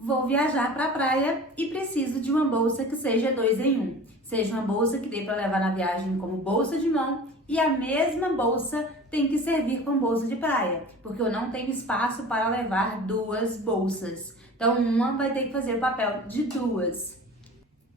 Vou viajar para a praia e preciso de uma bolsa que seja 2 em 1. Seja uma bolsa que dê para levar na viagem como bolsa de mão e a mesma bolsa tem que servir como bolsa de praia, porque eu não tenho espaço para levar duas bolsas. Então, uma vai ter que fazer o papel de duas.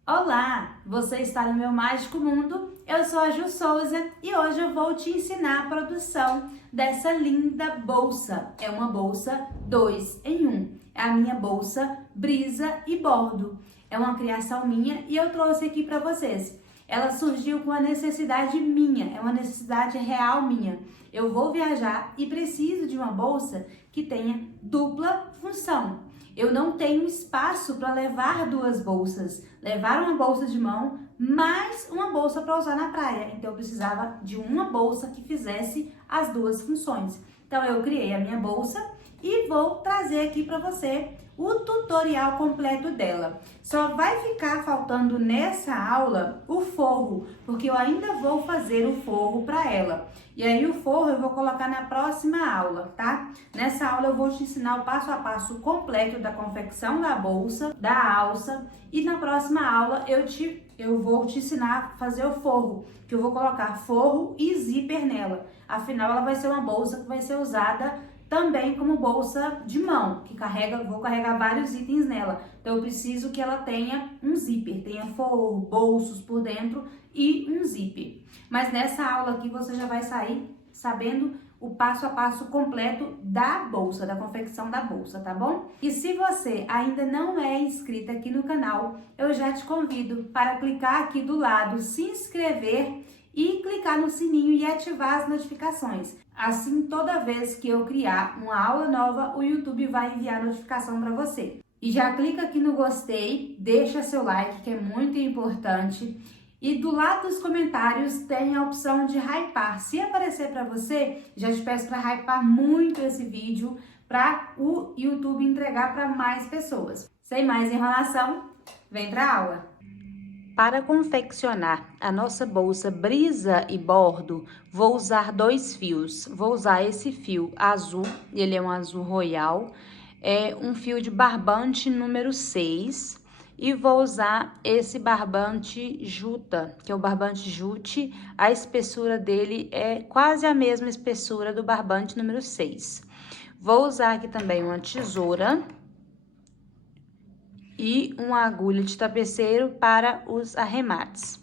Olá, você está no meu mágico mundo, eu sou a Ju Souza e hoje eu vou te ensinar a produção dessa linda bolsa. É uma bolsa 2 em 1, é a minha bolsa brisa e bordo. É uma criação minha e eu trouxe aqui para vocês. Ela surgiu com a necessidade minha, é uma necessidade real minha. Eu vou viajar e preciso de uma bolsa que tenha dupla função. Eu não tenho espaço para levar duas bolsas, levar uma bolsa de mão, mais uma bolsa para usar na praia. Então eu precisava de uma bolsa que fizesse as duas funções. Então eu criei a minha bolsa e vou trazer aqui para você o tutorial completo dela. Só vai ficar faltando nessa aula o forro, porque eu ainda vou fazer o forro para ela. E aí o forro eu vou colocar na próxima aula, tá? Nessa aula eu vou te ensinar o passo a passo completo da confecção da bolsa, da alça, e na próxima aula eu vou te ensinar a fazer o forro, que eu vou colocar forro e zíper nela. Afinal, ela vai ser uma bolsa que vai ser usada também como bolsa de mão, que vou carregar vários itens nela. Então eu preciso que ela tenha um zíper, tenha forro, bolsos por dentro e um zíper. Mas nessa aula aqui você já vai sair sabendo o passo a passo completo da bolsa, da confecção da bolsa, tá bom? E se você ainda não é inscrita aqui no canal, eu já te convido para clicar aqui do lado, se inscrever e clicar no sininho e ativar as notificações. Assim, toda vez que eu criar uma aula nova, o YouTube vai enviar notificação para você. E já clica aqui no gostei, deixa seu like, que é muito importante. E do lado dos comentários tem a opção de hypar. Se aparecer para você, já te peço para hypar muito esse vídeo para o YouTube entregar para mais pessoas. Sem mais enrolação, vem para a aula! Para confeccionar a nossa bolsa brisa e bordo, vou usar 2 fios. Vou usar esse fio azul, ele é um azul royal, é um fio de barbante número 6. E vou usar esse barbante juta, que é o barbante jute. A espessura dele é quase a mesma espessura do barbante número 6. Vou usar aqui também uma tesoura e uma agulha de tapeceiro para os arremates.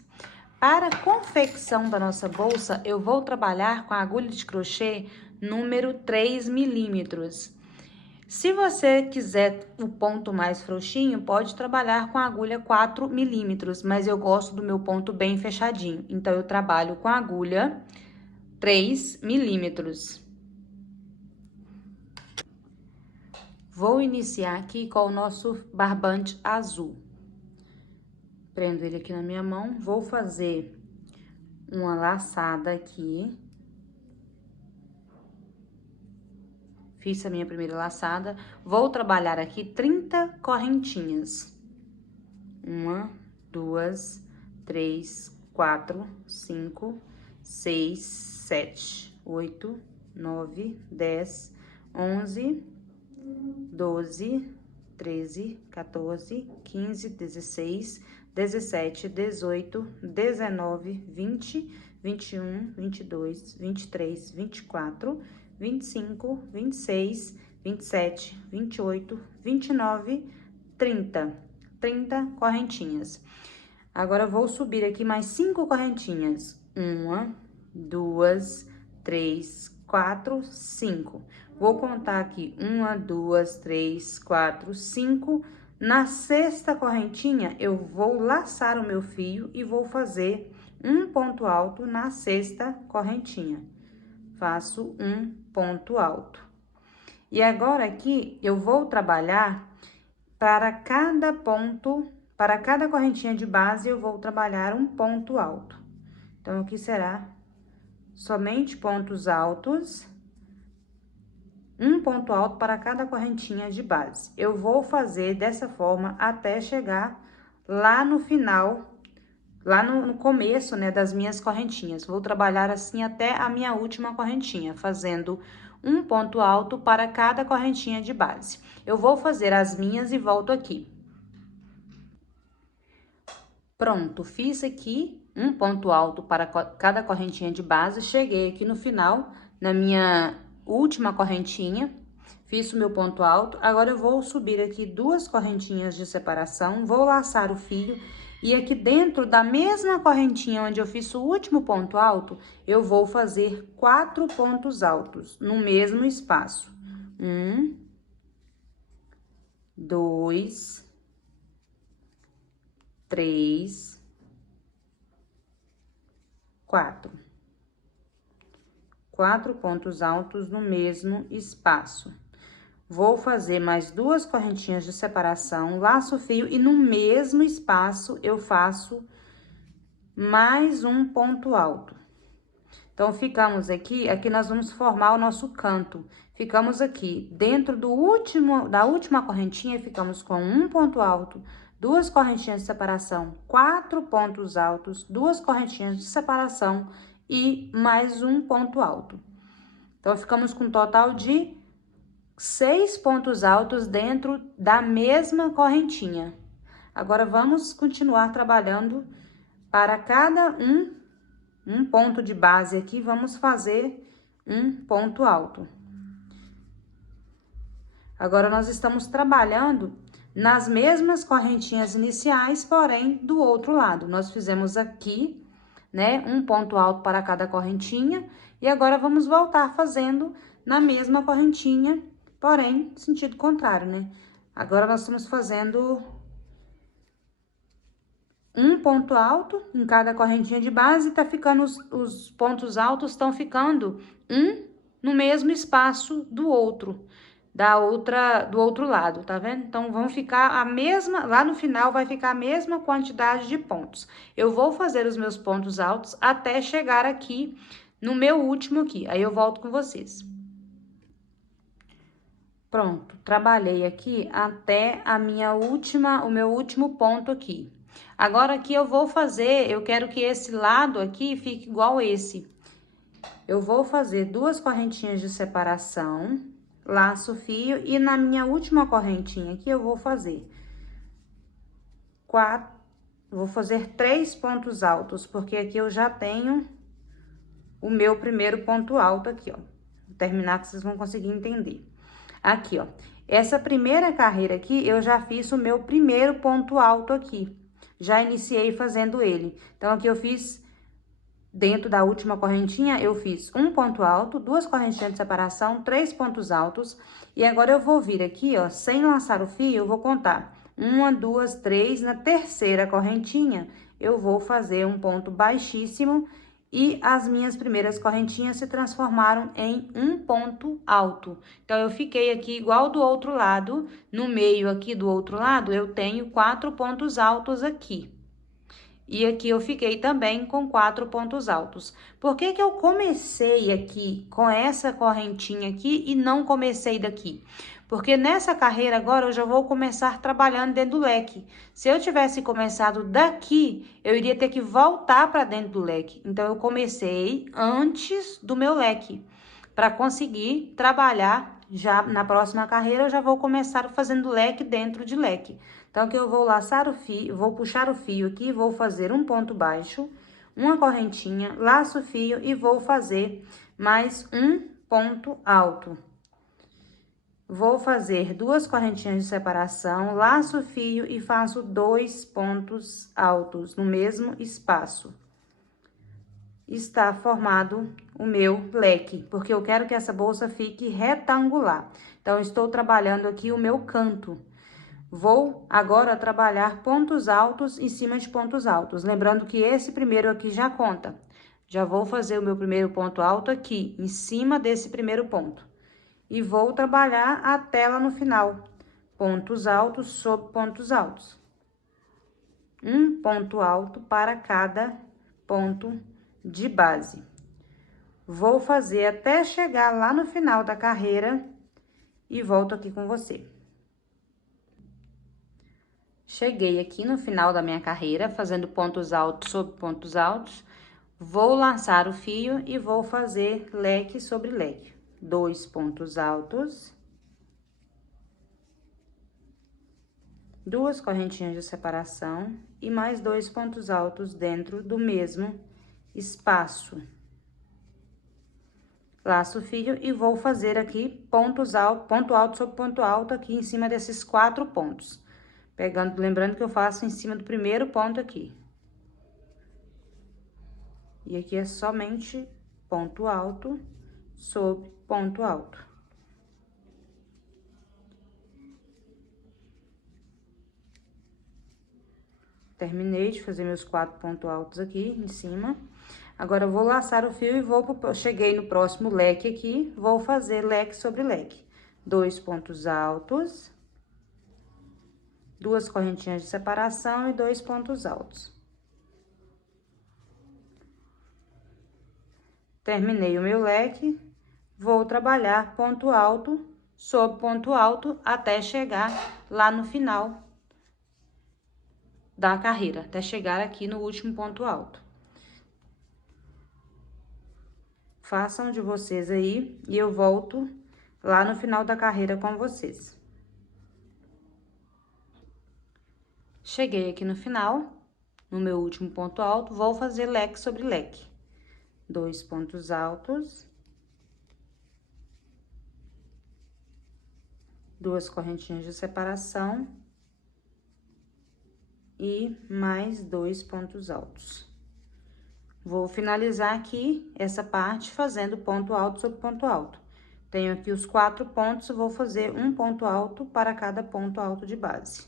Para a confecção da nossa bolsa, eu vou trabalhar com a agulha de crochê número 3 milímetros. Se você quiser o ponto mais frouxinho, pode trabalhar com a agulha 4 milímetros, mas eu gosto do meu ponto bem fechadinho. Então, eu trabalho com a agulha 3 milímetros. Vou iniciar aqui com o nosso barbante azul. Prendo ele aqui na minha mão, vou fazer uma laçada aqui. Fiz a minha primeira laçada. Vou trabalhar aqui 30 correntinhas. 1, 2, 3, 4, 5, 6, 7, 8, 9, 10, 11... 12, 13, 14, 15, 16, 17, 18, 19, 20, 21, 22, 23, 24, 25, 26, 27, 28, 29, 30. 30 correntinhas. Agora, eu vou subir aqui mais 5 correntinhas. 1, 2, 3, 4, 5. Vou contar aqui 1, 2, 3, 4, 5. Na sexta correntinha, eu vou laçar o meu fio e vou fazer um ponto alto na sexta correntinha. Faço um ponto alto. E agora aqui, eu vou trabalhar para cada ponto, para cada correntinha de base, eu vou trabalhar um ponto alto. Então, aqui será somente pontos altos. Um ponto alto para cada correntinha de base. Eu vou fazer dessa forma até chegar lá no final, lá no começo, né, das minhas correntinhas. Vou trabalhar assim até a minha última correntinha, fazendo um ponto alto para cada correntinha de base. Eu vou fazer as minhas e volto aqui. Pronto, fiz aqui um ponto alto para cada correntinha de base. Cheguei aqui no final, na minha última correntinha, fiz o meu ponto alto. Agora eu vou subir aqui 2 correntinhas de separação, vou laçar o fio. E aqui dentro da mesma correntinha onde eu fiz o último ponto alto, eu vou fazer 4 pontos altos no mesmo espaço. 1, 2, 3, 4. 4 pontos altos no mesmo espaço. Vou fazer mais 2 correntinhas de separação, laço o fio e no mesmo espaço eu faço mais um ponto alto. Então, ficamos aqui nós vamos formar o nosso canto. Ficamos aqui dentro da última correntinha, ficamos com um ponto alto, 2 correntinhas de separação, 4 pontos altos, 2 correntinhas de separação e mais um ponto alto. Então, ficamos com um total de 6 pontos altos dentro da mesma correntinha. Agora, vamos continuar trabalhando para cada um ponto de base aqui, vamos fazer um ponto alto. Agora, nós estamos trabalhando nas mesmas correntinhas iniciais, porém, do outro lado. Nós fizemos aqui, né, um ponto alto para cada correntinha, e agora vamos voltar fazendo na mesma correntinha, porém, sentido contrário, né? Agora, nós estamos fazendo um ponto alto em cada correntinha de base, tá ficando, os pontos altos estão ficando um no mesmo espaço do outro. Do outro lado, tá vendo? Então, vão ficar a mesma, lá no final vai ficar a mesma quantidade de pontos. Eu vou fazer os meus pontos altos até chegar aqui no meu último aqui, aí eu volto com vocês. Pronto, trabalhei aqui até o meu último ponto aqui. Agora, aqui eu vou fazer, eu quero que esse lado aqui fique igual esse. Eu vou fazer 2 correntinhas de separação, laço o fio e na minha última correntinha aqui eu vou fazer 3 pontos altos, porque aqui eu já tenho o meu primeiro ponto alto aqui, ó. Vou terminar que vocês vão conseguir entender. Aqui, ó, essa primeira carreira aqui, eu já fiz o meu primeiro ponto alto aqui. Já iniciei fazendo ele. Então, aqui eu fiz, dentro da última correntinha, eu fiz um ponto alto, 2 correntinhas de separação, 3 pontos altos. E agora, eu vou vir aqui, ó, sem laçar o fio, eu vou contar 1, 2, 3. Na terceira correntinha, eu vou fazer um ponto baixíssimo. E as minhas primeiras correntinhas se transformaram em um ponto alto. Então, eu fiquei aqui igual do outro lado, no meio aqui do outro lado, eu tenho 4 pontos altos aqui. E aqui eu fiquei também com 4 pontos altos. Por que que eu comecei aqui com essa correntinha aqui e não comecei daqui? Porque nessa carreira agora eu já vou começar trabalhando dentro do leque. Se eu tivesse começado daqui, eu iria ter que voltar para dentro do leque. Então, eu comecei antes do meu leque, para conseguir trabalhar já na próxima carreira, eu já vou começar fazendo leque dentro de leque. Então, aqui eu vou laçar o fio, vou puxar o fio aqui, vou fazer um ponto baixo, uma correntinha, laço o fio e vou fazer mais um ponto alto. Vou fazer 2 correntinhas de separação, laço o fio e faço 2 pontos altos no mesmo espaço. Está formado o meu leque, porque eu quero que essa bolsa fique retangular. Então, estou trabalhando aqui o meu canto. Vou agora trabalhar pontos altos em cima de pontos altos. Lembrando que esse primeiro aqui já conta. Já vou fazer o meu primeiro ponto alto aqui, em cima desse primeiro ponto. E vou trabalhar até lá no final. Pontos altos sobre pontos altos. Um ponto alto para cada ponto de base. Vou fazer até chegar lá no final da carreira e volto aqui com você. Cheguei aqui no final da minha carreira, fazendo pontos altos sobre pontos altos. Vou laçar o fio e vou fazer leque sobre leque. 2 pontos altos. 2 correntinhas de separação e mais 2 pontos altos dentro do mesmo espaço. Laço o fio e vou fazer aqui ponto alto sobre ponto alto aqui em cima desses 4 pontos. Lembrando que eu faço em cima do primeiro ponto aqui. E aqui é somente ponto alto sobre ponto alto. Terminei de fazer meus 4 pontos altos aqui em cima. Agora, eu vou laçar o fio e cheguei no próximo leque aqui, vou fazer leque sobre leque. 2 pontos altos, 2 correntinhas de separação e 2 pontos altos. Terminei o meu leque, vou trabalhar ponto alto sobre ponto alto até chegar lá no final da carreira, até chegar aqui no último ponto alto. Façam de vocês aí e eu volto lá no final da carreira com vocês. Cheguei aqui no final, no meu último ponto alto, vou fazer leque sobre leque. 2 pontos altos. 2 correntinhas de separação. E mais 2 pontos altos. Vou finalizar aqui essa parte fazendo ponto alto sobre ponto alto. Tenho aqui os 4 pontos, vou fazer um ponto alto para cada ponto alto de base.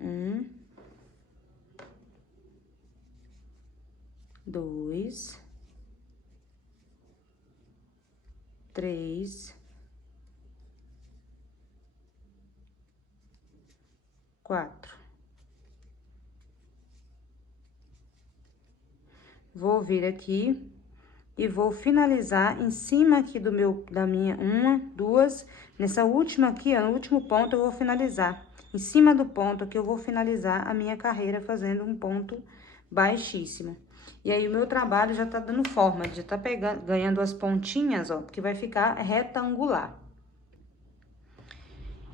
1, 2, 3, 4. Vou vir aqui e vou finalizar em cima aqui da minha 1, 2, nessa última aqui, ó, no último ponto eu vou finalizar. Em cima do ponto aqui eu vou finalizar a minha carreira fazendo um ponto baixíssimo. E aí o meu trabalho já tá dando forma, já tá ganhando as pontinhas, ó, porque vai ficar retangular.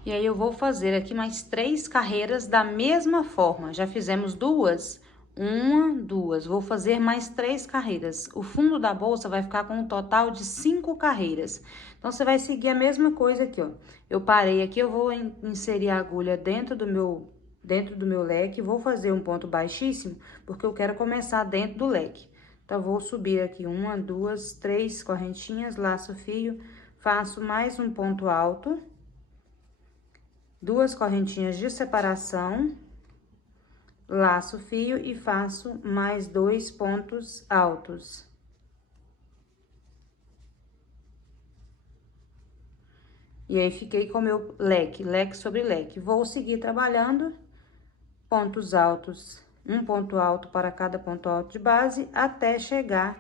E aí eu vou fazer aqui mais 3 carreiras da mesma forma. Já fizemos 2. 1, 2. Vou fazer mais 3 carreiras. O fundo da bolsa vai ficar com um total de 5 carreiras. Então, você vai seguir a mesma coisa aqui, ó. Eu parei aqui, eu vou inserir a agulha dentro do meu leque. Vou fazer um ponto baixíssimo, porque eu quero começar dentro do leque. Então, vou subir aqui 1, 2, 3 correntinhas, laço o fio, faço mais um ponto alto. 2 correntinhas de separação, laço o fio e faço mais 2 pontos altos. E aí, fiquei com o meu leque sobre leque. Vou seguir trabalhando pontos altos, um ponto alto para cada ponto alto de base, até chegar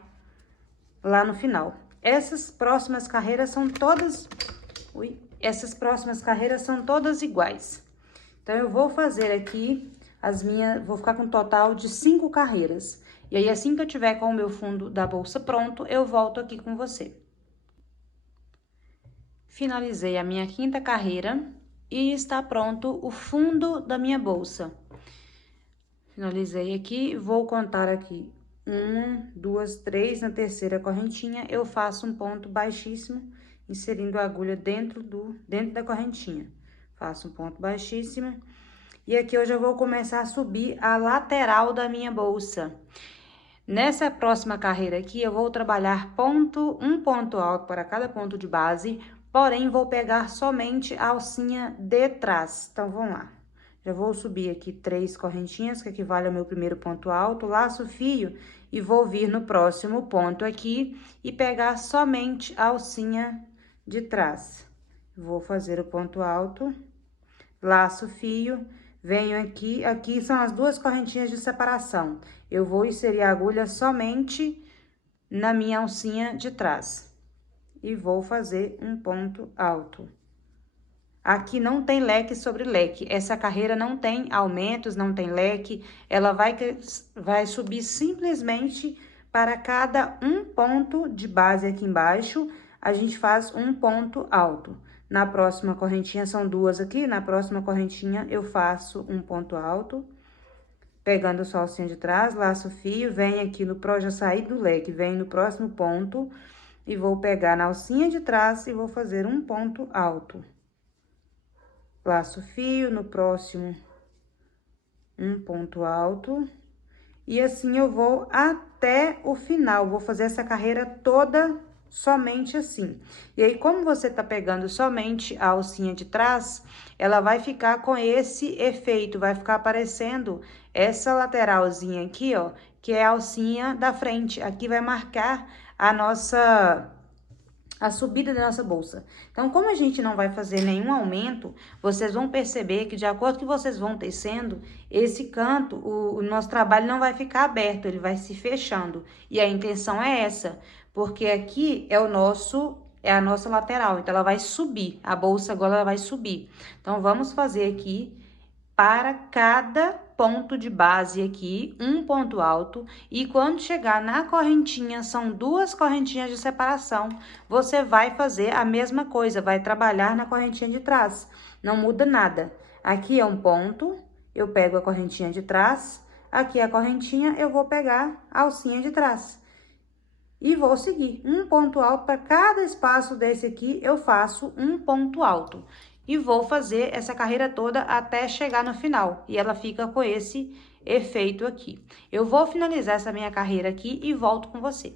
lá no final. Essas próximas carreiras são todas... Essas próximas carreiras são todas iguais. Então, eu vou fazer aqui vou ficar com um total de 5 carreiras. E aí, assim que eu tiver com o meu fundo da bolsa pronto, eu volto aqui com você. Finalizei a minha 5ª carreira e está pronto o fundo da minha bolsa. Finalizei aqui, vou contar aqui 1, 2, 3, na terceira correntinha, eu faço um ponto baixíssimo, inserindo a agulha dentro da correntinha. Faço um ponto baixíssimo. E aqui eu já vou começar a subir a lateral da minha bolsa. Nessa próxima carreira aqui, eu vou trabalhar um ponto alto para cada ponto de base, porém, vou pegar somente a alcinha de trás. Então, vamos lá. Já vou subir aqui 3 correntinhas, que equivale ao meu primeiro ponto alto, laço o fio e vou vir no próximo ponto aqui e pegar somente a alcinha de trás. Vou fazer o ponto alto, laço o fio, venho aqui são as 2 correntinhas de separação. Eu vou inserir a agulha somente na minha alcinha de trás. E vou fazer um ponto alto. Aqui não tem leque sobre leque, essa carreira não tem aumentos, não tem leque, ela vai subir simplesmente para cada um ponto de base aqui embaixo, a gente faz um ponto alto. Na próxima correntinha, são duas aqui, na próxima correntinha eu faço um ponto alto, pegando só a alcinha de trás, laço o fio, venho aqui já saí do leque, venho no próximo ponto e vou pegar na alcinha de trás e vou fazer um ponto alto. Laço o fio, no próximo, um ponto alto. E assim eu vou até o final, vou fazer essa carreira toda somente assim. E aí, como você tá pegando somente a alcinha de trás, ela vai ficar com esse efeito, vai ficar aparecendo essa lateralzinha aqui, ó, que é a alcinha da frente. Aqui vai marcar a subida da nossa bolsa. Então, como a gente não vai fazer nenhum aumento, vocês vão perceber que de acordo que vocês vão tecendo, esse canto, o nosso trabalho não vai ficar aberto, ele vai se fechando. E a intenção é essa, porque aqui é a nossa lateral, então ela vai subir, a bolsa agora ela vai subir. Então, vamos fazer aqui para cada ponto de base aqui, um ponto alto, e quando chegar na correntinha, são duas correntinhas de separação, você vai fazer a mesma coisa, vai trabalhar na correntinha de trás, não muda nada. Aqui é um ponto, eu pego a correntinha de trás, aqui é a correntinha, eu vou pegar a alcinha de trás. E vou seguir um ponto alto para cada espaço desse aqui, eu faço um ponto alto. E vou fazer essa carreira toda até chegar no final. E ela fica com esse efeito aqui. Eu vou finalizar essa minha carreira aqui e volto com você.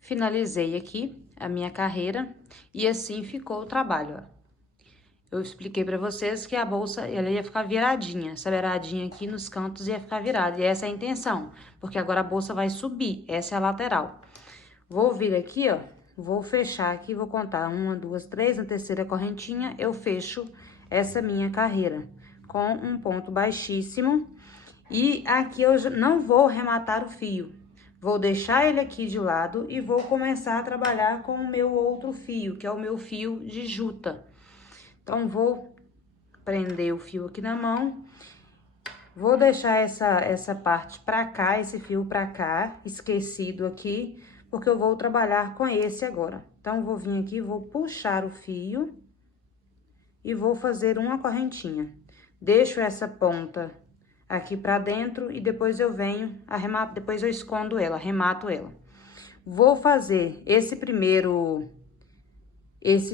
Finalizei aqui a minha carreira e assim ficou o trabalho, ó. Eu expliquei pra vocês que a bolsa, ela ia ficar viradinha, essa beiradinha aqui nos cantos ia ficar virada. E essa é a intenção, porque agora a bolsa vai subir, essa é a lateral. Vou vir aqui, ó, vou fechar aqui, vou contar 1, 2, 3, na terceira correntinha, eu fecho essa minha carreira com um ponto baixíssimo. E aqui eu não vou rematar o fio, vou deixar ele aqui de lado e vou começar a trabalhar com o meu outro fio, que é o meu fio de juta. Então, vou prender o fio aqui na mão, vou deixar essa parte pra cá, esse fio pra cá, esquecido aqui, porque eu vou trabalhar com esse agora. Então, vou vir aqui, vou puxar o fio e vou fazer uma correntinha. Deixo essa ponta aqui pra dentro e depois eu venho, depois eu escondo ela, arremato ela. Vou fazer esse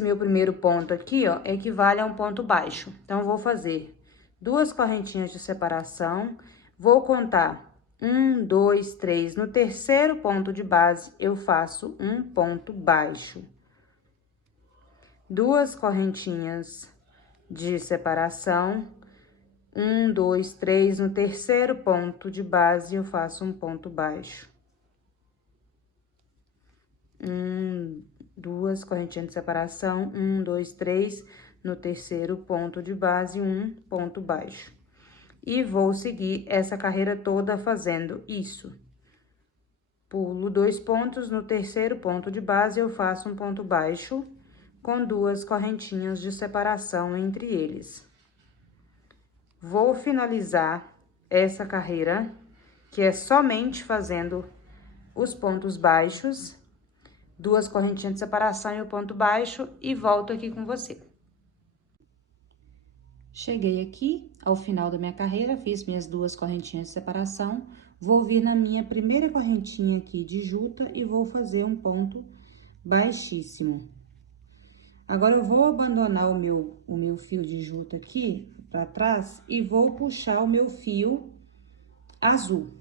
meu primeiro ponto aqui, ó, equivale a um ponto baixo. Então, vou fazer duas correntinhas de separação, vou contar 1, 2, 3. No terceiro ponto de base, eu faço um ponto baixo. Duas correntinhas de separação, 1, 2, 3. No terceiro ponto de base, eu faço um ponto baixo. Duas correntinhas de separação, 1, 2, 3, no terceiro ponto de base, um ponto baixo. E vou seguir essa carreira toda fazendo isso. Pulo 2 pontos, no terceiro ponto de base, eu faço um ponto baixo, com duas correntinhas de separação entre eles. Vou finalizar essa carreira, que é somente fazendo os pontos baixos, duas correntinhas de separação e o ponto baixo, e volto aqui com você. Cheguei aqui ao final da minha carreira, fiz minhas duas correntinhas de separação, vou vir na minha primeira correntinha aqui de juta e vou fazer um ponto baixíssimo. Agora, eu vou abandonar o meu fio de juta aqui pra trás e vou puxar o meu fio azul.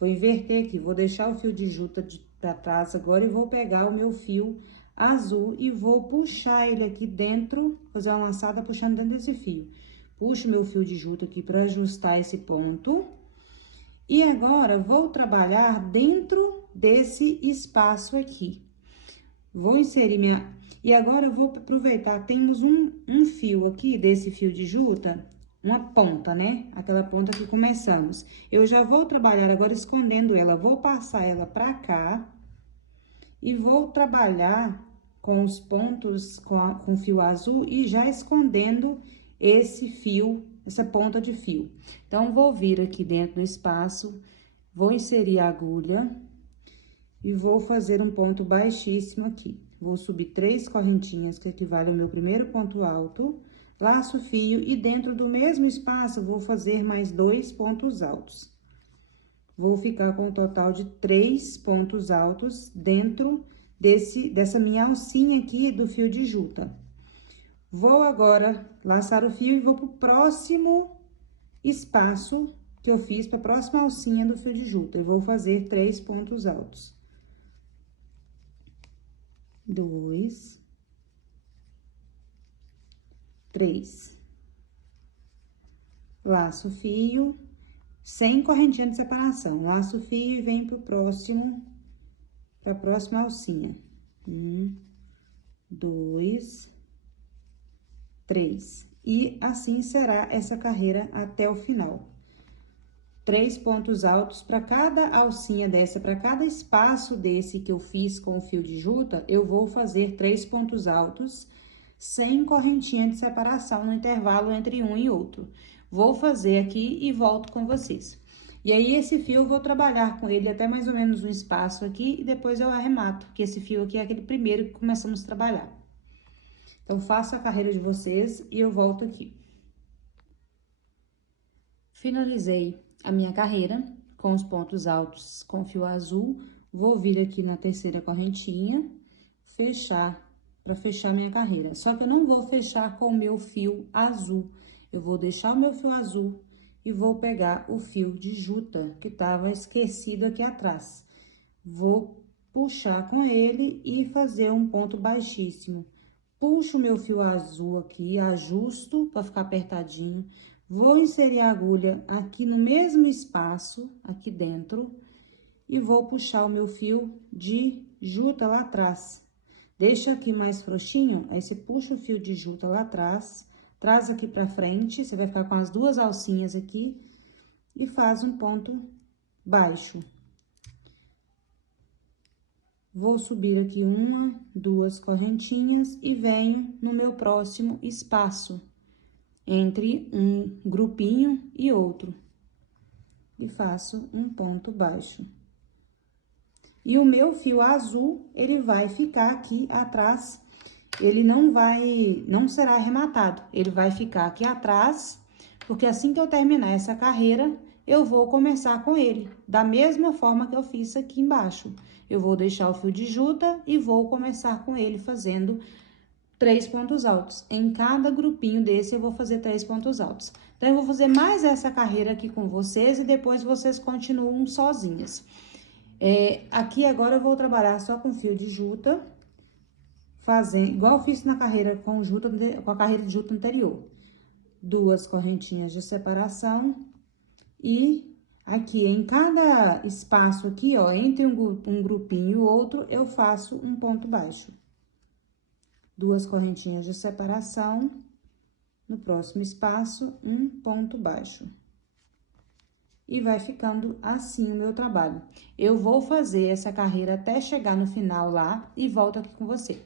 Vou inverter aqui, vou deixar o fio de juta pra trás agora e vou pegar o meu fio azul e vou puxar ele aqui dentro, fazer uma laçada puxando dentro desse fio. Puxo meu fio de juta aqui para ajustar esse ponto. E agora, vou trabalhar dentro desse espaço aqui. Vou inserir minha... E agora, eu vou aproveitar, temos um fio aqui, desse fio de juta, uma ponta, né? Aquela ponta que começamos. Eu já vou trabalhar agora escondendo ela, vou passar ela pra cá e vou trabalhar com os pontos, com fio azul e já escondendo esse fio, essa ponta de fio. Então, vou vir aqui dentro do espaço, vou inserir a agulha e vou fazer um ponto baixíssimo aqui. vou subir 3 correntinhas, que equivale ao meu primeiro ponto alto, laço o fio e dentro do mesmo espaço, vou fazer mais 2 pontos altos. Vou ficar com um total de 3 pontos altos dentro dessa minha alcinha aqui do fio de juta. Vou agora laçar o fio e vou pro próximo espaço que eu fiz para a próxima alcinha do fio de juta. E vou fazer 3 pontos altos. 2, 3. Laço o fio, sem correntinha de separação. Laço o fio e venho pro próximo, pra próxima alcinha. 1, 2, 3. E assim será essa carreira até o final. 3 pontos altos para cada alcinha dessa, para cada espaço desse que eu fiz com o fio de juta, eu vou fazer 3 pontos altos, sem correntinha de separação no intervalo entre um e outro. Vou fazer aqui e volto com vocês. E aí, esse fio eu vou trabalhar com ele até mais ou menos um espaço aqui e depois eu arremato, que esse fio aqui é aquele primeiro que começamos a trabalhar. Então, faço a carreira de vocês e eu volto aqui. Finalizei a minha carreira com os pontos altos com fio azul, vou vir aqui na terceira correntinha, para fechar minha carreira. Só que eu não vou fechar com o meu fio azul, eu vou deixar o meu fio azul e vou pegar o fio de juta, que tava esquecido aqui atrás. Vou puxar com ele e fazer um ponto baixíssimo. Puxo o meu fio azul aqui, ajusto para ficar apertadinho. Vou inserir a agulha aqui no mesmo espaço, aqui dentro, e vou puxar o meu fio de juta lá atrás. Deixa aqui mais frouxinho, aí você puxa o fio de juta lá atrás, traz aqui pra frente, você vai ficar com as duas alcinhas aqui, e faz um ponto baixo. Vou subir aqui 1, 2 correntinhas e venho no meu próximo espaço, entre um grupinho e outro. E faço um ponto baixo. E o meu fio azul, ele vai ficar aqui atrás, ele não será arrematado, ele vai ficar aqui atrás, porque assim que eu terminar essa carreira, eu vou começar com ele, da mesma forma que eu fiz aqui embaixo. Eu vou deixar o fio de juta e vou começar com ele fazendo 3 pontos altos. Em cada grupinho desse, eu vou fazer 3 pontos altos. Então, eu vou fazer mais essa carreira aqui com vocês e depois vocês continuam sozinhas. Aqui agora eu vou trabalhar só com fio de juta, fazendo igual eu fiz na carreira com a carreira de juta anterior. 2 correntinhas de separação e aqui em cada espaço aqui, ó, entre um grupinho e o outro, eu faço um ponto baixo. 2 correntinhas de separação, no próximo espaço, um ponto baixo. E vai ficando assim o meu trabalho. Eu vou fazer essa carreira até chegar no final lá e volto aqui com você.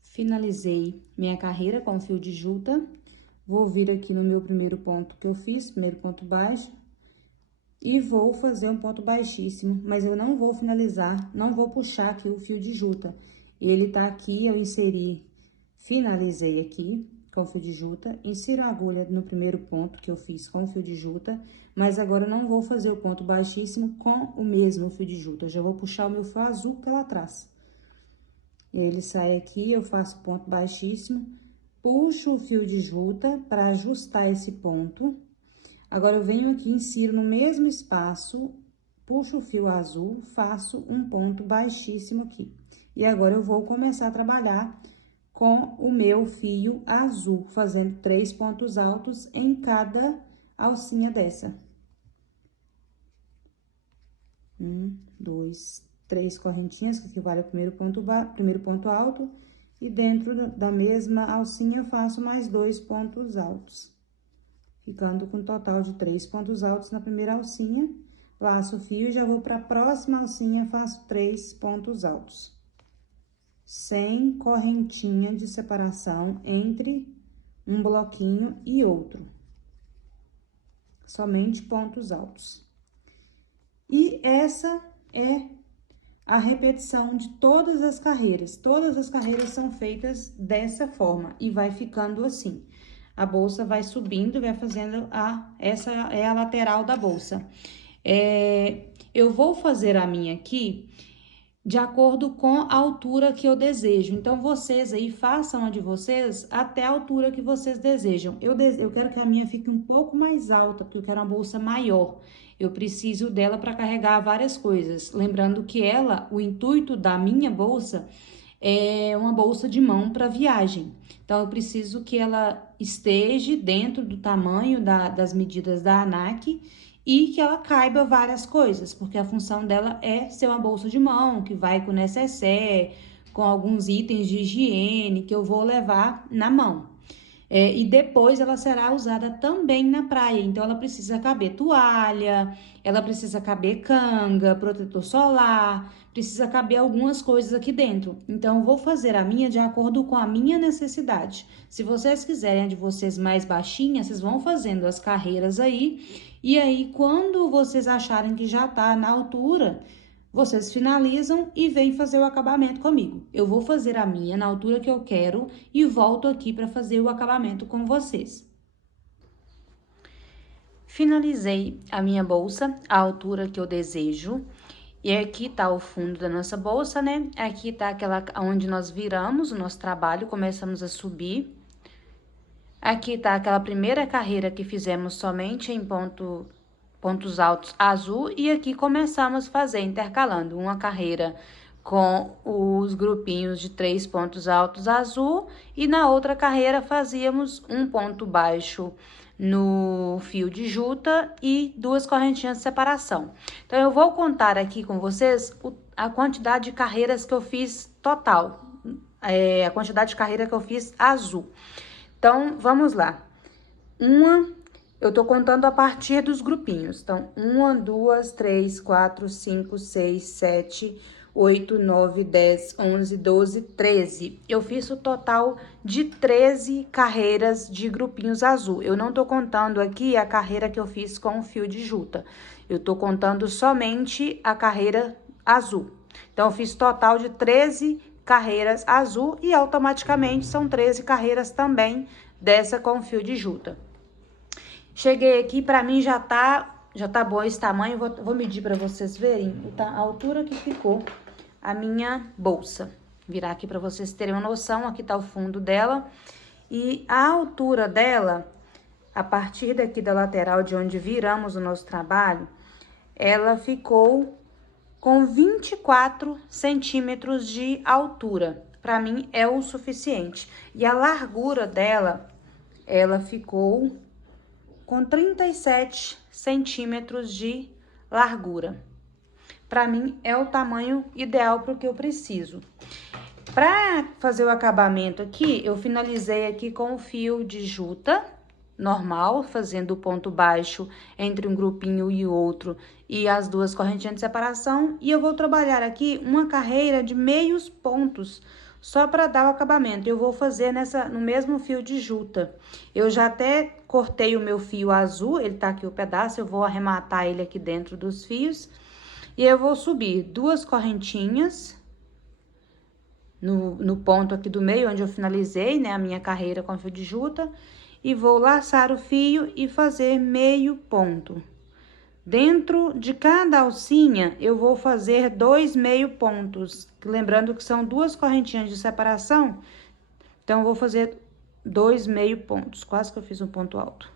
Finalizei minha carreira com fio de juta. Vou vir aqui no meu primeiro ponto que eu fiz, primeiro ponto baixo. E vou fazer um ponto baixíssimo, mas eu não vou finalizar, não vou puxar aqui o fio de juta. Ele tá aqui, eu finalizei aqui com o fio de juta, insiro a agulha no primeiro ponto que eu fiz com o fio de juta, mas agora eu não vou fazer o ponto baixíssimo com o mesmo fio de juta, eu já vou puxar o meu fio azul pela trás. Ele sai aqui, eu faço ponto baixíssimo, puxo o fio de juta para ajustar esse ponto. Agora, eu venho aqui, insiro no mesmo espaço, puxo o fio azul, faço um ponto baixíssimo aqui. E agora, eu vou começar a trabalhar com o meu fio azul, fazendo 3 pontos altos em cada alcinha dessa. 1, 2, 3 correntinhas, que equivale ao primeiro ponto alto. E dentro da mesma alcinha, eu faço mais 2 pontos altos. Ficando com um total de 3 pontos altos na primeira alcinha, laço o fio e já vou para a próxima alcinha, faço 3 pontos altos. Sem correntinha de separação entre um bloquinho e outro. Somente pontos altos. E essa é a repetição de todas as carreiras. Todas as carreiras são feitas dessa forma e vai ficando assim. A bolsa vai subindo, vai fazendo essa é a lateral da bolsa. Eu vou fazer a minha aqui de acordo com a altura que eu desejo. Então, vocês aí façam a de vocês até a altura que vocês desejam. Eu quero que a minha fique um pouco mais alta, porque eu quero uma bolsa maior. Eu preciso dela para carregar várias coisas. Lembrando que o intuito da minha bolsa é uma bolsa de mão para viagem. Então, eu preciso que ela esteja dentro do tamanho das medidas da ANAC e que ela caiba várias coisas, porque a função dela é ser uma bolsa de mão, que vai com necessaire, com alguns itens de higiene que eu vou levar na mão. E depois ela será usada também na praia, então ela precisa caber toalha, ela precisa caber canga, protetor solar, precisa caber algumas coisas aqui dentro. Então, eu vou fazer a minha de acordo com a minha necessidade. Se vocês quiserem a de vocês mais baixinha, vocês vão fazendo as carreiras aí, e aí quando vocês acharem que já tá na altura, vocês finalizam e vêm fazer o acabamento comigo. Eu vou fazer a minha na altura que eu quero e volto aqui para fazer o acabamento com vocês. Finalizei a minha bolsa, a altura que eu desejo. E aqui tá o fundo da nossa bolsa, né? Aqui tá aquela onde nós viramos o nosso trabalho, começamos a subir. Aqui tá aquela primeira carreira que fizemos somente em pontos altos azul, e aqui começamos a fazer, intercalando uma carreira com os grupinhos de 3 pontos altos azul, e na outra carreira fazíamos um ponto baixo no fio de juta e 2 correntinhas de separação. Então, eu vou contar aqui com vocês a quantidade de carreiras que eu fiz total, a quantidade de carreira que eu fiz azul. Então, vamos lá. Eu tô contando a partir dos grupinhos. Então, 1, 2, 3, 4, 5, 6, 7, 8, 9, 10, 11, 12, 13. Eu fiz o total de 13 carreiras de grupinhos azul. Eu não tô contando aqui a carreira que eu fiz com o fio de juta. Eu tô contando somente a carreira azul. Então, eu fiz total de 13 carreiras azul e automaticamente são 13 carreiras também dessa com fio de juta. Cheguei aqui, pra mim já tá bom esse tamanho, vou medir pra vocês verem a altura que ficou a minha bolsa. Virar aqui pra vocês terem uma noção, aqui tá o fundo dela. E a altura dela, a partir daqui da lateral de onde viramos o nosso trabalho, ela ficou com 24 centímetros de altura. Pra mim é o suficiente. E a largura dela, ela ficou com 37 centímetros de largura. Para mim, é o tamanho ideal para o que eu preciso. Para fazer o acabamento aqui, eu finalizei aqui com o fio de juta normal, fazendo o ponto baixo entre um grupinho e outro e as 2 correntinhas de separação. E eu vou trabalhar aqui uma carreira de meios pontos, só para dar o acabamento. Eu vou fazer no mesmo fio de juta. Eu já até cortei o meu fio azul, ele tá aqui o pedaço, eu vou arrematar ele aqui dentro dos fios. E eu vou subir 2 correntinhas no ponto aqui do meio, onde eu finalizei, né, a minha carreira com fio de juta. E vou laçar o fio e fazer meio ponto. Dentro de cada alcinha, eu vou fazer 2 meio pontos. Lembrando que são 2 correntinhas de separação, então, eu vou fazer 2 meio pontos. Quase que eu fiz um ponto alto.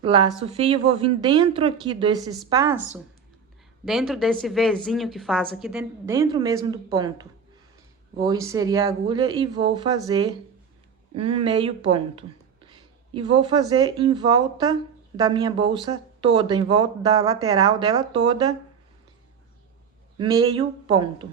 Laço o fio, vou vir dentro aqui desse espaço, dentro desse Vzinho que faz aqui, dentro mesmo do ponto. Vou inserir a agulha e vou fazer um meio ponto. E vou fazer em volta da minha bolsa toda, em volta da lateral dela toda, meio ponto.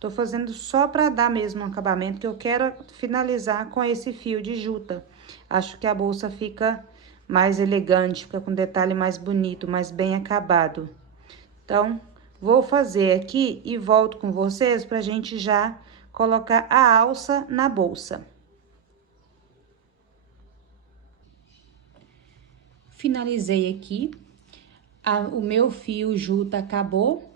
Tô fazendo só pra dar mesmo um acabamento, que eu quero finalizar com esse fio de juta. Acho que a bolsa fica mais elegante, fica com detalhe mais bonito, mais bem acabado. Então, vou fazer aqui e volto com vocês pra gente já colocar a alça na bolsa. Finalizei aqui, o meu fio juta acabou,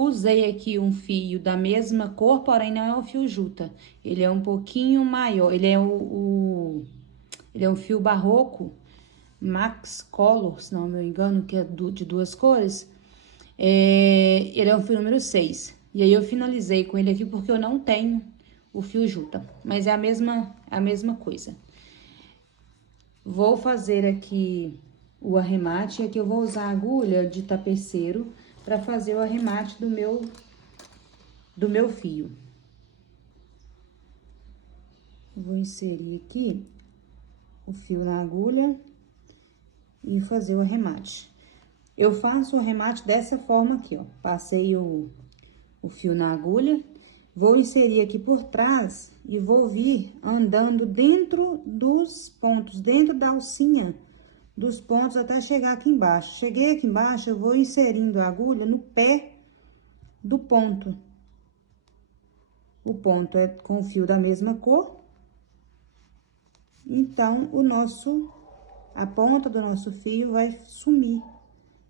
usei aqui um fio da mesma cor, porém não é o fio juta. Ele é um pouquinho maior, ele é ele é um fio barroco Max Color, se não me engano, que é de duas cores. Ele é o fio número 6. E aí eu finalizei com ele aqui porque eu não tenho o fio juta, mas é a mesma coisa. Vou fazer aqui o arremate, e aqui eu vou usar a agulha de tapeceiro para fazer o arremate do meu fio. Vou inserir aqui o fio na agulha e fazer o arremate. Eu faço o arremate dessa forma aqui, ó. Passei o fio na agulha, vou inserir aqui por trás e vou vir andando dentro dos pontos, dentro da alcinha dos pontos até chegar aqui embaixo. Cheguei aqui embaixo, eu vou inserindo a agulha no pé do ponto. O ponto é com o fio da mesma cor. Então, a ponta do nosso fio vai sumir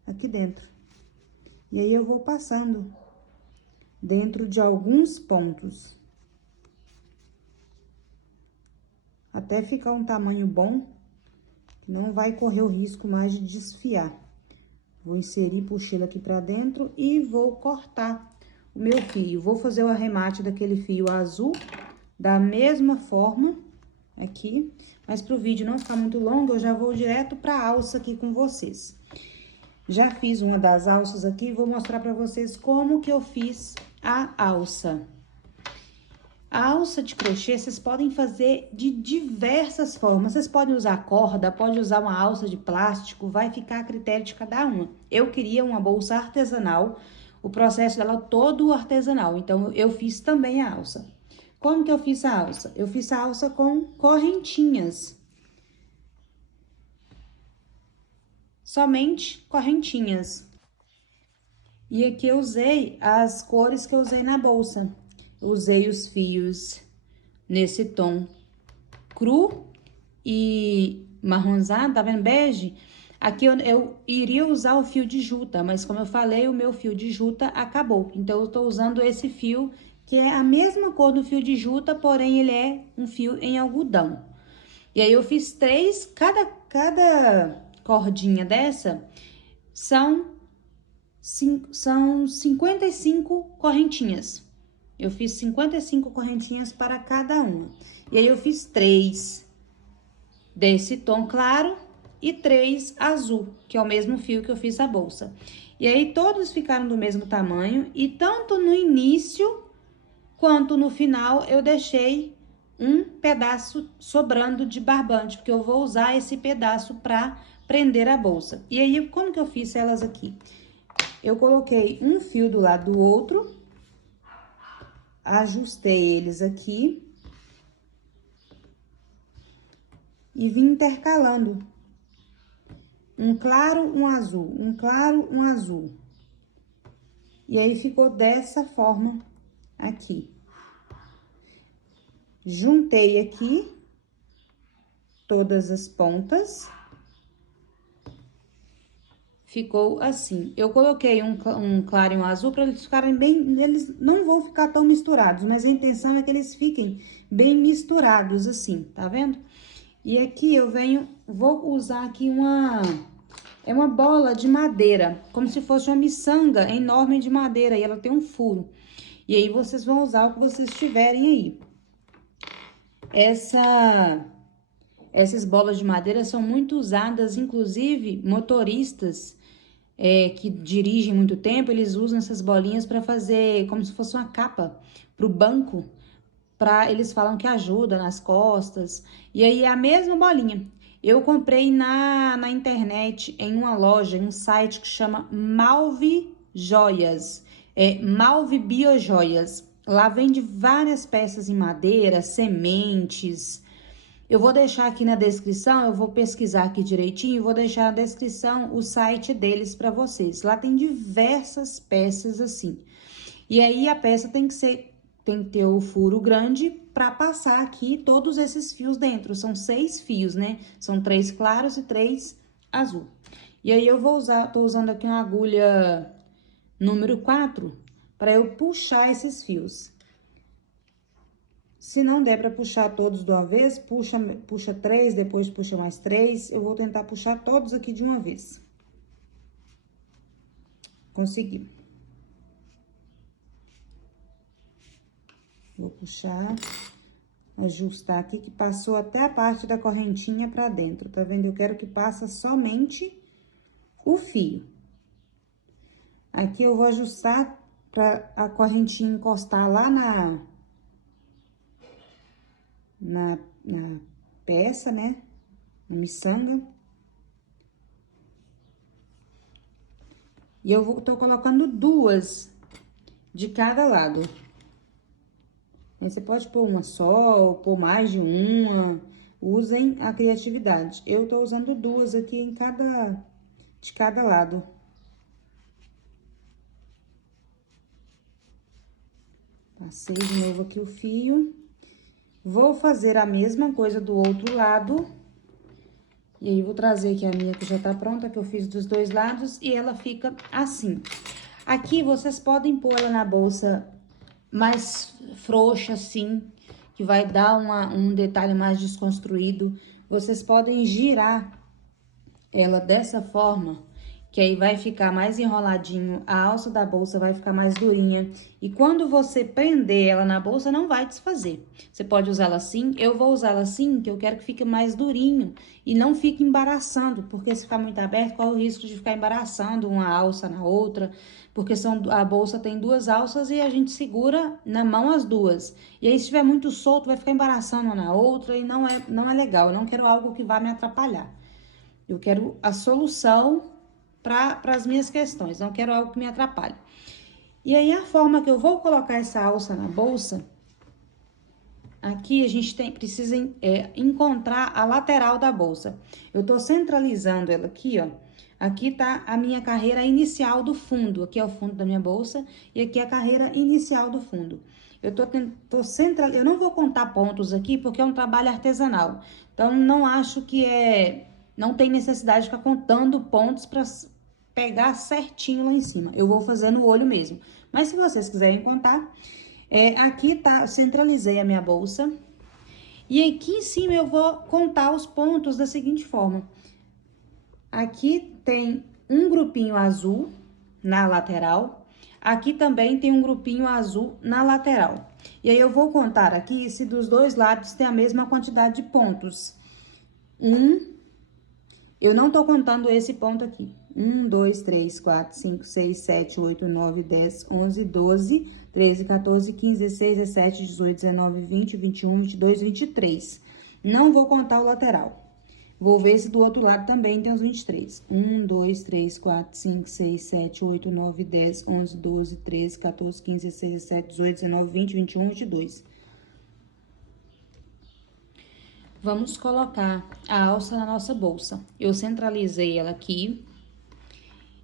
aqui dentro. E aí, eu vou passando dentro de alguns pontos. Até ficar um tamanho bom, que não vai correr o risco mais de desfiar. Vou inserir, puxei ele aqui pra dentro e vou cortar o meu fio. Vou fazer o arremate daquele fio azul da mesma forma aqui, mas pro vídeo não ficar muito longo, eu já vou direto pra alça aqui com vocês. Já fiz uma das alças aqui, vou mostrar pra vocês como que eu fiz a alça. A alça de crochê, vocês podem fazer de diversas formas. Vocês podem usar corda, pode usar uma alça de plástico, vai ficar a critério de cada uma. Eu queria uma bolsa artesanal, o processo dela todo artesanal, então eu fiz também a alça. Como que eu fiz a alça? Eu fiz a alça com correntinhas. Somente correntinhas. E aqui eu usei as cores que eu usei na bolsa. Usei os fios nesse tom cru e marronzado, tá vendo? Bege. Aqui eu iria usar o fio de juta, mas como eu falei, o meu fio de juta acabou. Então, eu tô usando esse fio, que é a mesma cor do fio de juta, porém, ele é um fio em algodão. E aí, eu fiz 3, cada cordinha dessa são 55 correntinhas. Eu fiz 55 correntinhas para cada uma. E aí, eu fiz 3 desse tom claro e 3 azul, que é o mesmo fio que eu fiz a bolsa. E aí, todos ficaram do mesmo tamanho. E tanto no início quanto no final, eu deixei um pedaço sobrando de barbante, porque eu vou usar esse pedaço para prender a bolsa. E aí, como que eu fiz elas aqui? Eu coloquei um fio do lado do outro, ajustei eles aqui e vim intercalando. Um claro, um azul, um claro, um azul. E aí, ficou dessa forma aqui. Juntei aqui todas as pontas. Ficou assim. Eu coloquei um claro e um azul para eles ficarem bem... Eles não vão ficar tão misturados, mas a intenção é que eles fiquem bem misturados assim, tá vendo? E aqui eu vou usar aqui é uma bola de madeira, como se fosse uma miçanga enorme de madeira, e ela tem um furo. E aí, vocês vão usar o que vocês tiverem aí. Essas bolas de madeira são muito usadas, inclusive, motoristas que dirigem muito tempo, eles usam essas bolinhas para fazer como se fosse uma capa para o banco. Eles falam que ajuda nas costas. E aí, é a mesma bolinha. Eu comprei na internet, em uma loja, em um site que chama Malve Joias. Malve Biojoias. Lá vende várias peças em madeira, sementes. Eu vou deixar aqui na descrição, eu vou pesquisar aqui direitinho e vou deixar na descrição o site deles para vocês. Lá tem diversas peças assim. E aí, a peça tem que ter o furo grande para passar aqui todos esses fios dentro. São 6 fios, né? São 3 claros e 3 azul. E aí, tô usando aqui uma agulha número 4 para eu puxar esses fios. Se não der para puxar todos de uma vez, puxa 3, depois puxa mais 3. Eu vou tentar puxar todos aqui de uma vez. Consegui. Vou puxar, ajustar aqui, que passou até a parte da correntinha pra dentro, tá vendo? Eu quero que passe somente o fio. Aqui eu vou ajustar pra a correntinha encostar lá na peça, né? Na miçanga. E tô colocando 2 de cada lado. Aí você pode pôr uma só, ou pôr mais de uma. Usem a criatividade. Eu tô usando 2 aqui de cada lado. Passei de novo aqui o fio. Vou fazer a mesma coisa do outro lado. E aí, vou trazer aqui a minha que já tá pronta, que eu fiz dos 2 lados, e ela fica assim. Aqui, vocês podem pôr ela na bolsa mais frouxa, assim, que vai dar um detalhe mais desconstruído. Vocês podem girar ela dessa forma, que aí vai ficar mais enroladinho, a alça da bolsa vai ficar mais durinha. E quando você prender ela na bolsa, não vai desfazer. Você pode usar ela assim, eu vou usar ela assim, que eu quero que fique mais durinho e não fique embaraçando, porque se ficar muito aberto, corre o risco de ficar embaraçando uma alça na outra, porque a bolsa tem 2 alças e a gente segura na mão as 2. E aí, se estiver muito solto, vai ficar embaraçando uma na outra e não é legal. Eu não quero algo que vá me atrapalhar. Eu quero a solução para as minhas questões, não quero algo que me atrapalhe. E aí, a forma que eu vou colocar essa alça na bolsa, aqui a gente precisa encontrar a lateral da bolsa. Eu tô centralizando ela aqui, ó. Aqui tá a minha carreira inicial do fundo, aqui é o fundo da minha bolsa, e aqui é a carreira inicial do fundo. Eu não vou contar pontos aqui, porque é um trabalho artesanal. Então, não acho que não tem necessidade de ficar contando pontos para pegar certinho lá em cima. Eu vou fazer no olho mesmo. Mas se vocês quiserem contar, aqui tá, centralizei a minha bolsa. E aqui em cima eu vou contar os pontos da seguinte forma. Aqui tem um grupinho azul na lateral. Aqui também tem um grupinho azul na lateral. E aí, eu vou contar aqui se dos 2 lados tem a mesma quantidade de pontos. Eu não tô contando esse ponto aqui. 1, 2, 3, 4, 5, 6, 7, 8, 9, 10, 11, 12, 13, 14, 15, 16, 17, 18, 19, 20, 21, 22, 23. Não vou contar o lateral. Vou ver se do outro lado também tem os 23. 1, 2, 3, 4, 5, 6, 7, 8, 9, 10, 11, 12, 13, 14, 15, 16, 17, 18, 19, 20, 21, 22. Vamos colocar a alça na nossa bolsa. Eu centralizei ela aqui.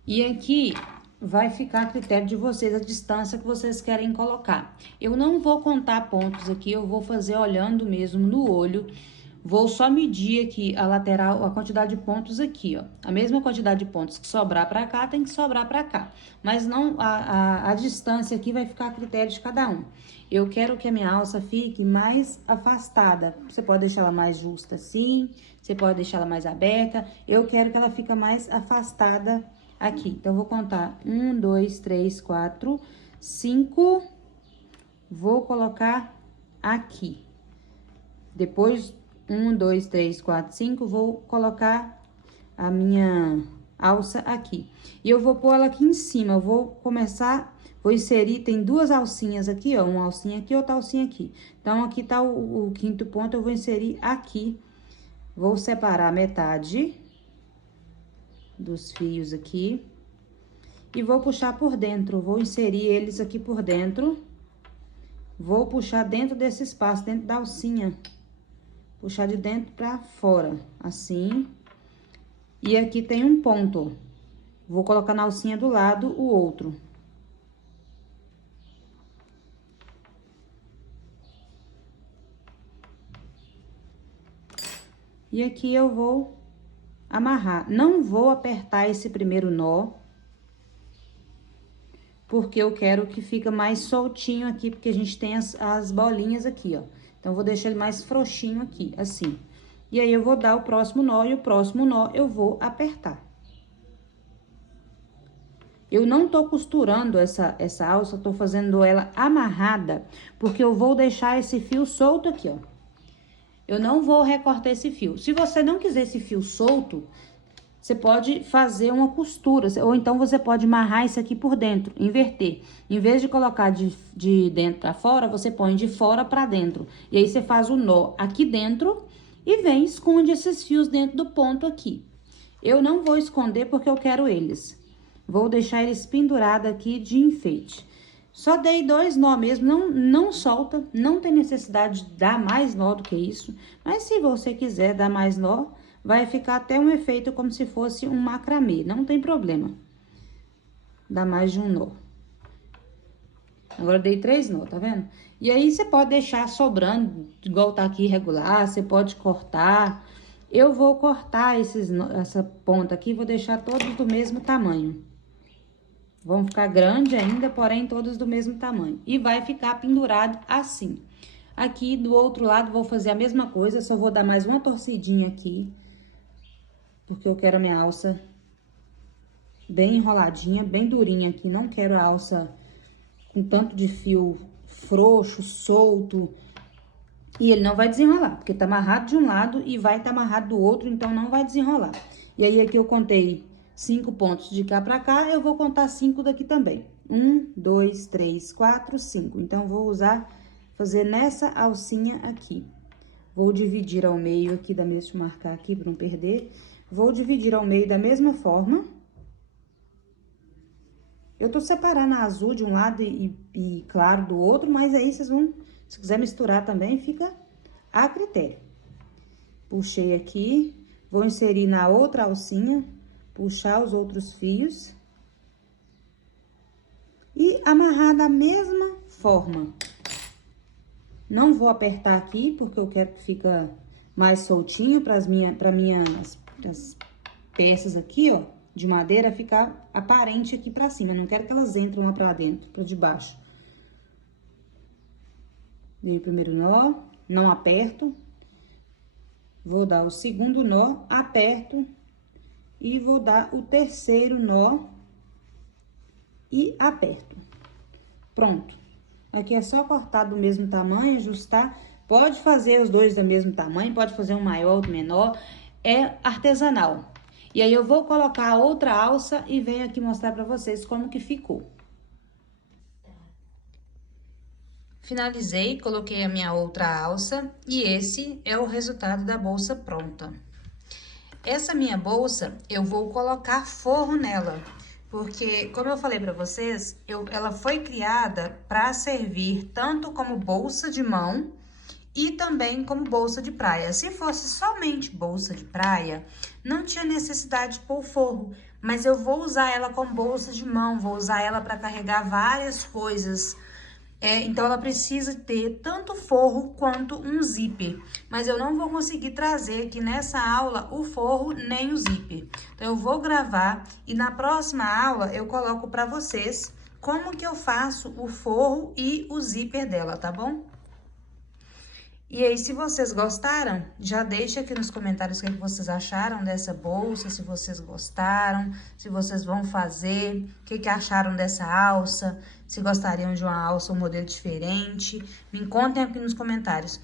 E aqui vai ficar a critério de vocês a distância que vocês querem colocar. Eu não vou contar pontos aqui, eu vou fazer olhando mesmo no olho. Vou só medir aqui a lateral, a quantidade de pontos aqui, ó. A mesma quantidade de pontos que sobrar pra cá, tem que sobrar pra cá. Mas não, a distância aqui vai ficar a critério de cada um. Eu quero que a minha alça fique mais afastada. Você pode deixar ela mais justa assim, você pode deixar ela mais aberta. Eu quero que ela fique mais afastada aqui. Então, eu vou contar 1, 2, 3, 4, 5. Vou colocar aqui. Depois 1, 2, 3, 4, 5, vou colocar a minha alça aqui. E eu vou pôr ela aqui em cima, eu vou inserir, tem 2 alcinhas aqui, ó, uma alcinha aqui, outra alcinha aqui. Então, aqui tá o 5º ponto, eu vou inserir aqui. Vou separar metade dos fios aqui. E vou puxar por dentro, vou inserir eles aqui por dentro. Vou puxar dentro desse espaço, dentro da alcinha. Puxar de dentro pra fora, assim. E aqui tem um ponto. Vou colocar na alcinha do lado o outro. E aqui eu vou amarrar. Não vou apertar esse primeiro nó, porque eu quero que fica mais soltinho aqui, porque a gente tem as bolinhas aqui, ó. Então, eu vou deixar ele mais frouxinho aqui, assim. E aí, eu vou dar o próximo nó, e o próximo nó eu vou apertar. Eu não tô costurando essa alça, tô fazendo ela amarrada, porque eu vou deixar esse fio solto aqui, ó. Eu não vou recortar esse fio. Se você não quiser esse fio solto, você pode fazer uma costura, ou então você pode amarrar isso aqui por dentro, inverter. Em vez de colocar de dentro pra fora, você põe de fora pra dentro. E aí, você faz o nó aqui dentro e vem, esconde esses fios dentro do ponto aqui. Eu não vou esconder porque eu quero eles. Vou deixar eles pendurados aqui de enfeite. Só dei 2 nó mesmo, não solta, não tem necessidade de dar mais nó do que isso. Mas se você quiser dar mais nó, vai ficar até um efeito como se fosse um macramê, não tem problema. Dá mais de um nó. Agora, dei 3 nó, tá vendo? E aí, você pode deixar sobrando, igual tá aqui irregular, você pode cortar. Eu vou cortar essa ponta aqui, vou deixar todos do mesmo tamanho. Vão ficar grande ainda, porém, todos do mesmo tamanho. E vai ficar pendurado assim. Aqui, do outro lado, vou fazer a mesma coisa, só vou dar mais uma torcidinha aqui. Porque eu quero a minha alça bem enroladinha, bem durinha aqui. Não quero a alça com tanto de fio frouxo, solto. E ele não vai desenrolar, porque tá amarrado de um lado e vai tá amarrado do outro, então não vai desenrolar. E aí, aqui eu contei 5 pontos de cá pra cá, eu vou contar 5 daqui também. 1, 2, 3, 4, 5. Então, vou fazer nessa alcinha aqui. Vou dividir ao meio aqui deixa eu marcar aqui pra não perder. Vou dividir ao meio da mesma forma. Eu tô separando a azul de um lado e claro do outro, mas aí vocês vão, se quiser misturar também, fica a critério. Puxei aqui, vou inserir na outra alcinha, puxar os outros fios e amarrar da mesma forma. Não vou apertar aqui, porque eu quero que fique mais soltinho para as minhas peças aqui, ó, de madeira ficar aparente aqui pra cima. Eu não quero que elas entrem lá pra dentro, pra debaixo. Dei o primeiro nó, não aperto. Vou dar o segundo nó, aperto. E vou dar o terceiro nó e aperto. Pronto. Aqui é só cortar do mesmo tamanho, ajustar. Pode fazer os dois do mesmo tamanho, pode fazer um maior, outro menor. É artesanal. E aí, eu vou colocar a outra alça e venho aqui mostrar pra vocês como que ficou. Finalizei, coloquei a minha outra alça e esse é o resultado da bolsa pronta. Essa minha bolsa, eu vou colocar forro nela, porque, como eu falei pra vocês, ela foi criada pra servir tanto como bolsa de mão e também como bolsa de praia. Se fosse somente bolsa de praia, não tinha necessidade de pôr forro, mas eu vou usar ela como bolsa de mão, vou usar ela para carregar várias coisas. Então, ela precisa ter tanto forro quanto um zíper, mas eu não vou conseguir trazer aqui nessa aula o forro nem o zíper. Então, eu vou gravar e na próxima aula eu coloco para vocês como que eu faço o forro e o zíper dela, tá bom? E aí, se vocês gostaram, já deixa aqui nos comentários o que vocês acharam dessa bolsa, se vocês gostaram, se vocês vão fazer, o que acharam dessa alça, se gostariam de uma alça ou um modelo diferente. Me contem aqui nos comentários.